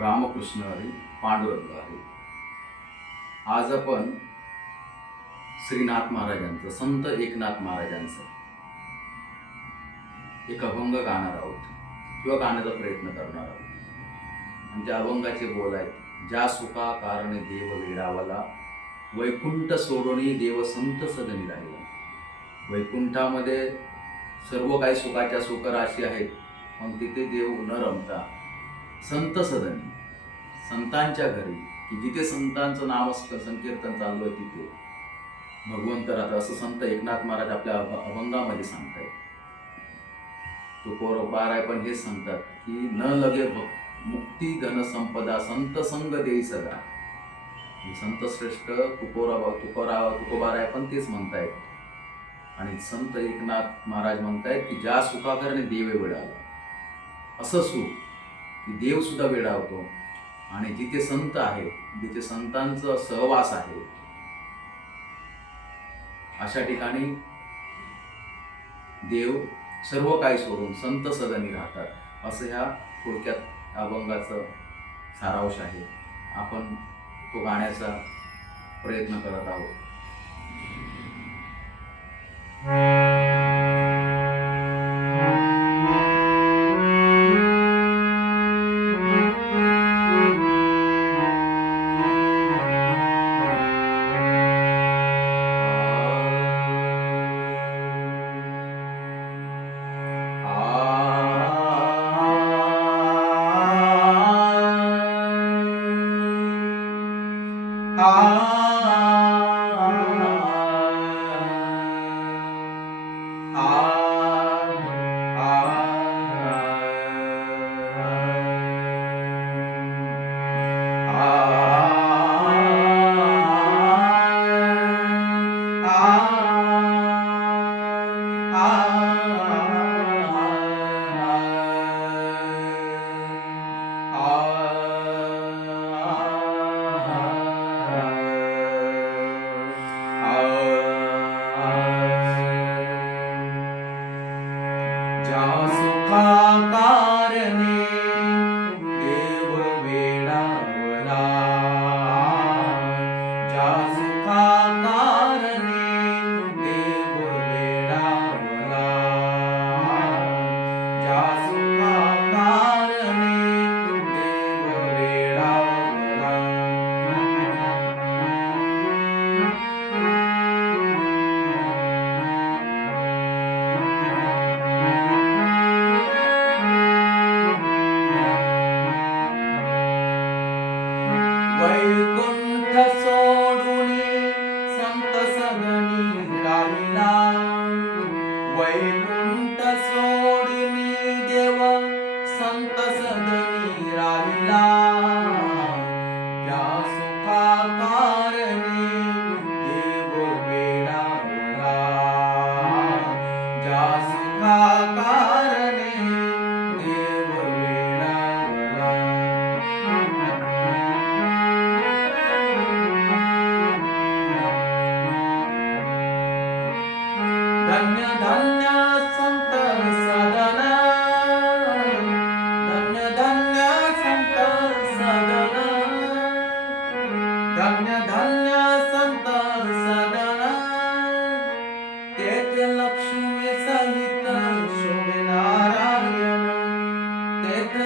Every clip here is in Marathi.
रामकृष्ण हरी पांडुरंग हरी. आज आपण श्रीनाथ महाराजांचं संत एकनाथ महाराजांचं एक अभंग गाणार आहोत किंवा गाण्याचा प्रयत्न करणार आहोत. आणि त्या अभंगाचे बोल आहेत ज्या सुखा कारणे देव वेळावाला वैकुंठ सोडोनी देव संत सदनी राहिला. वैकुंठामध्ये सर्व काही सुखाच्या सुखराशी आहेत पण तिथे देव न रमता संत सदनी संतांच्या घरी की जिथे संतांचं असतं संकीर्तन चालू आहे तिथे. भगवंत राहत असं संत एकनाथ महाराज आपल्या अभंगामध्ये सांगतायत. तो कोरोपार आहे पण हेच सांगतात की न लगे मुक्ती धन संपदा संत संग देई सगळा संत श्रेष्ठ तुकोरा तुकोरा आहे पण तेच म्हणतायत. आणि संत एकनाथ महाराज म्हणतायत की ज्या सुखाकरणे देवे वेडाला असं सुख की देव सुद्धा वेडावतो आणि जिथे संत आहे जिथे संतांचा सहवास आहे अशा ठिकाणी देव सर्व काही सोडून संत सदनी राहतात. असं ह्या थोडक्यात अभंगाचं सारांश आहे. आपण तो गाण्याचा प्रयत्न करत आहोत. सुखाकारणे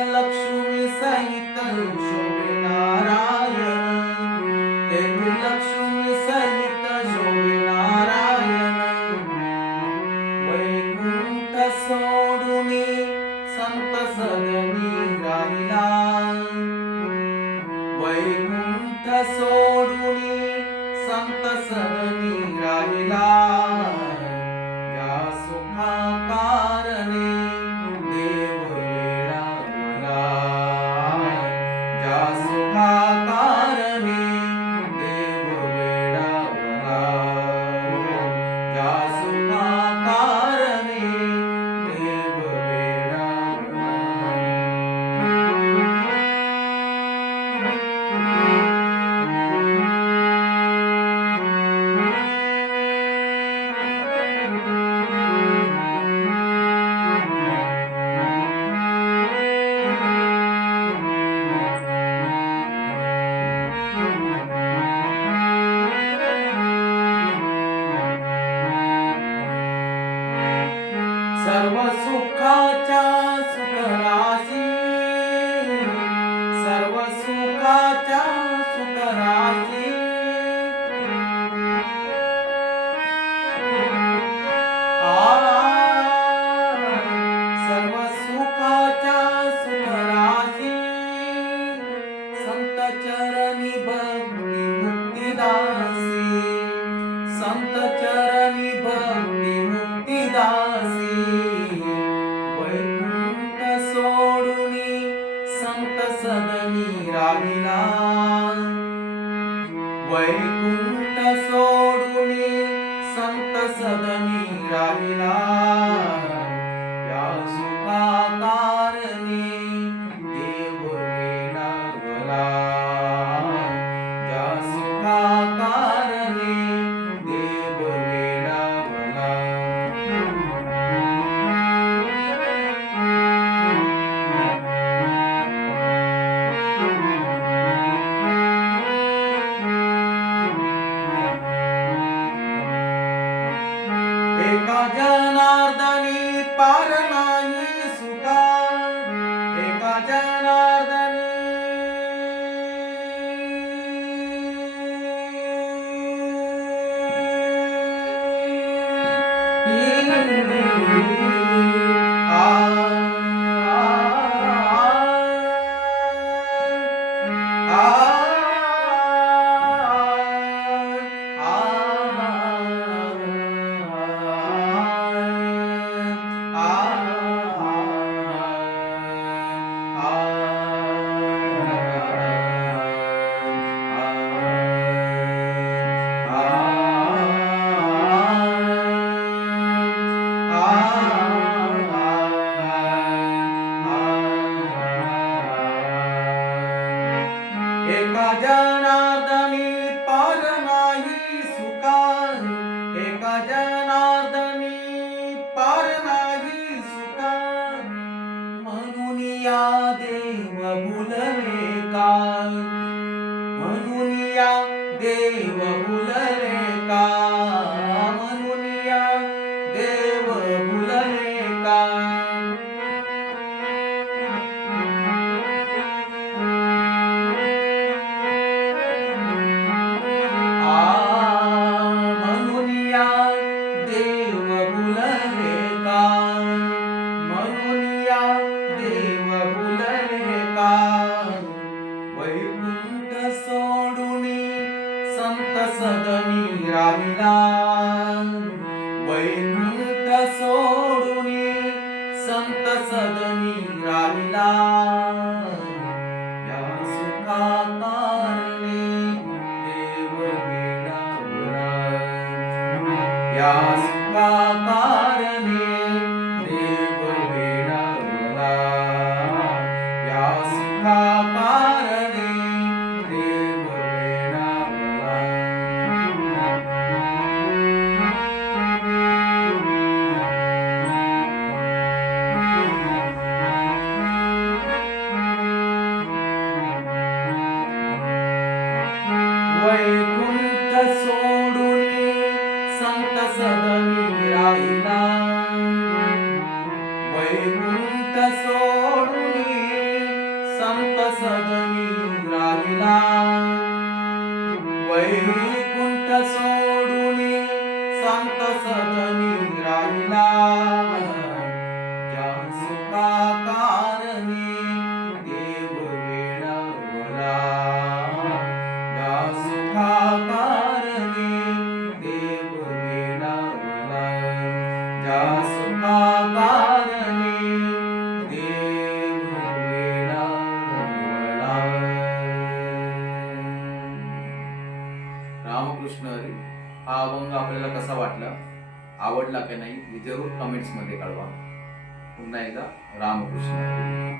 लक्ष्मी सहित शोभे नारायण. तेनु लक्ष्मी सहित शोभे नारायण. वैकुंठ सोडून संत सदनी राहिला वैकुंठ सोडून संत सदनी राहिला. चरणी भक्ती मुक्तिदासी. संत चरणी भक्ती मुक्तिदासी. वैकुंठ सोडुनी संत सदनी राहिला. वैकुंठ सोडुनी संत सदनी राहिला. Paraman. Yes. कृष्ण हरी हा अभंग आपल्याला कसा वाटला? आवडला का नाही? हे जरूर कमेंट्समध्ये कळवा. पुन्हा एकदा रामकृष्ण.